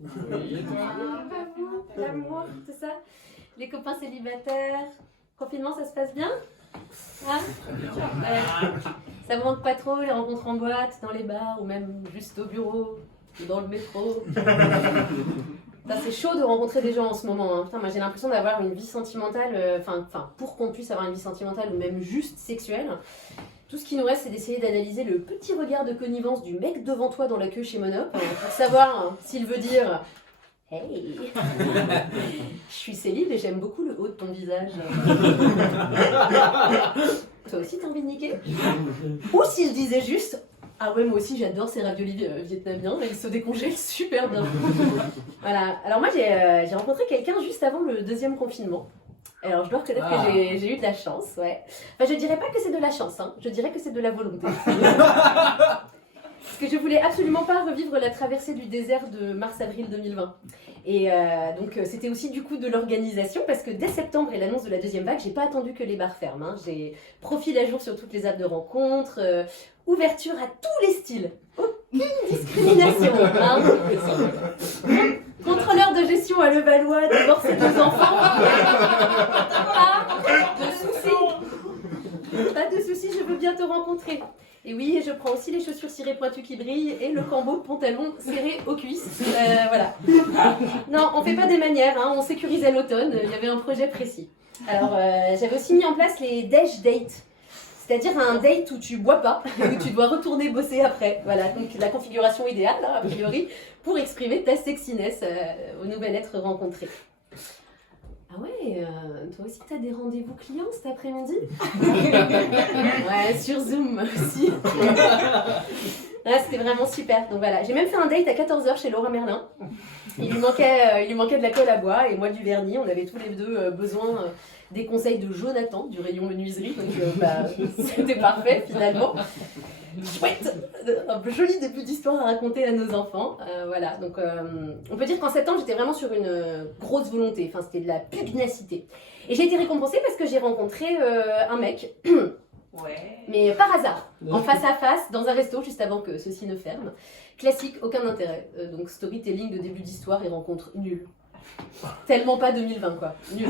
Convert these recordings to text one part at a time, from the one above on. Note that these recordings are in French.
Oui, l'amour, tout ça. Les copains célibataires. Confinement, ça se passe bien? Hein? Ça vous manque pas trop, les rencontres en boîte, dans les bars, ou même juste au bureau, ou dans le métro? C'est chaud de rencontrer des gens en ce moment. Hein. Putain, moi j'ai l'impression d'avoir une vie sentimentale, pour qu'on puisse avoir une vie sentimentale ou même juste sexuelle, tout ce qui nous reste c'est d'essayer d'analyser le petit regard de connivence du mec devant toi dans la queue chez Monop, pour savoir s'il veut dire « Hey, je suis célib et j'aime beaucoup le haut de ton visage. » Toi aussi t'as envie de niquer? Ou s'il disait juste « Ah ouais, moi aussi j'adore ces raviolis vietnamiens, ils se décongèlent super bien. » Voilà, alors moi j'ai rencontré quelqu'un juste avant le deuxième confinement. Alors je dois reconnaître que j'ai eu de la chance, ouais. Enfin, je dirais pas que c'est de la chance, hein. Je dirais que c'est de la volonté. Parce que je voulais absolument pas revivre la traversée du désert de mars-avril 2020. Et donc c'était aussi du coup de l'organisation, parce que dès septembre et l'annonce de la deuxième vague, j'ai pas attendu que les bars ferment. Hein. J'ai profil à jour sur toutes les apps de rencontres, ouverture à tous les styles, aucune discrimination. Hein. Contrôleur de gestion à Levallois, divorcé 2 enfants. Pas de soucis. Pas de soucis, je veux bien te rencontrer. Et oui, je prends aussi les chaussures cirées pointues qui brillent et le combo de pantalon serré aux cuisses. Voilà. Non, on fait pas des manières, hein, on sécurisait l'automne, il y avait un projet précis. Alors, j'avais aussi mis en place les Dash Dates. C'est-à-dire un date où tu bois pas, où tu dois retourner bosser après. Voilà, donc la configuration idéale, là, a priori, pour exprimer ta sexiness au nouvel être rencontré. Ah ouais, toi aussi t'as des rendez-vous clients cet après-midi? Ouais, sur Zoom aussi. Ouais, c'était vraiment super. Donc voilà, j'ai même fait un date à 14h chez Laura Merlin. Il lui manquait de la colle à bois et moi du vernis. On avait tous les deux besoin des conseils de Jonathan du rayon menuiserie. Donc c'était parfait finalement. Chouette, un joli début d'histoire à raconter à nos enfants. Voilà, donc on peut dire qu'en septembre j'étais vraiment sur une grosse volonté. Enfin, c'était de la pugnacité. Et j'ai été récompensée parce que j'ai rencontré un mec. Ouais. Mais par hasard, en face à face, dans un resto, juste avant que ceci ne ferme. Classique, aucun intérêt. Donc storytelling de début d'histoire et rencontre nulle. Tellement pas 2020 quoi, nul.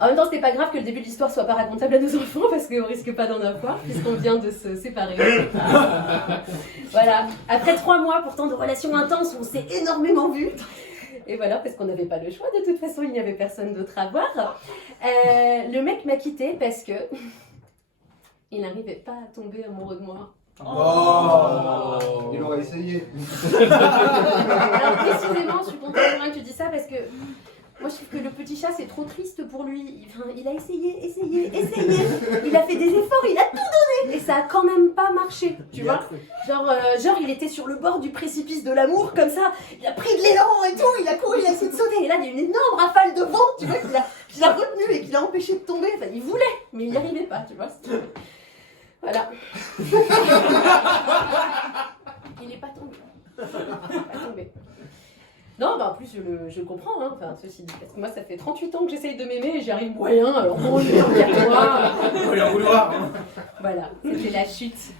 En même temps, c'était pas grave que le début de l'histoire soit pas racontable à nos enfants parce qu'on risque pas d'en avoir puisqu'on vient de se séparer. Voilà, après 3 mois pourtant de relations intenses où on s'est énormément vus. Et voilà, parce qu'on n'avait pas le choix, de toute façon, il n'y avait personne d'autre à voir. Le mec m'a quitté parce que il n'arrivait pas à tomber amoureux de moi. Oh, il aurait essayé. Alors précisément, je suis contente que tu dis ça parce que moi je trouve que le petit chat c'est trop triste pour lui. Il a essayé. Il a fait des efforts, il a tout donné et ça a quand même pas marché, tu vois. Genre il était sur le bord du précipice de l'amour comme ça. Il a pris de l'élan et tout, il a couru, il a essayé de sauter et là il y a une énorme rafale de vent, tu vois, qu'il a retenu et qu'il a empêché de tomber. Enfin, il voulait, mais il n'y arrivait pas, tu vois. Voilà. Il n'est pas tombé. Non, bah en plus je comprends, hein, enfin, ceci dit, parce que moi ça fait 38 ans que j'essaye de m'aimer et j'y arrive moyen, alors bon, je vais en dire quoi. Faut lui en vouloir. Voilà, c'était la chute.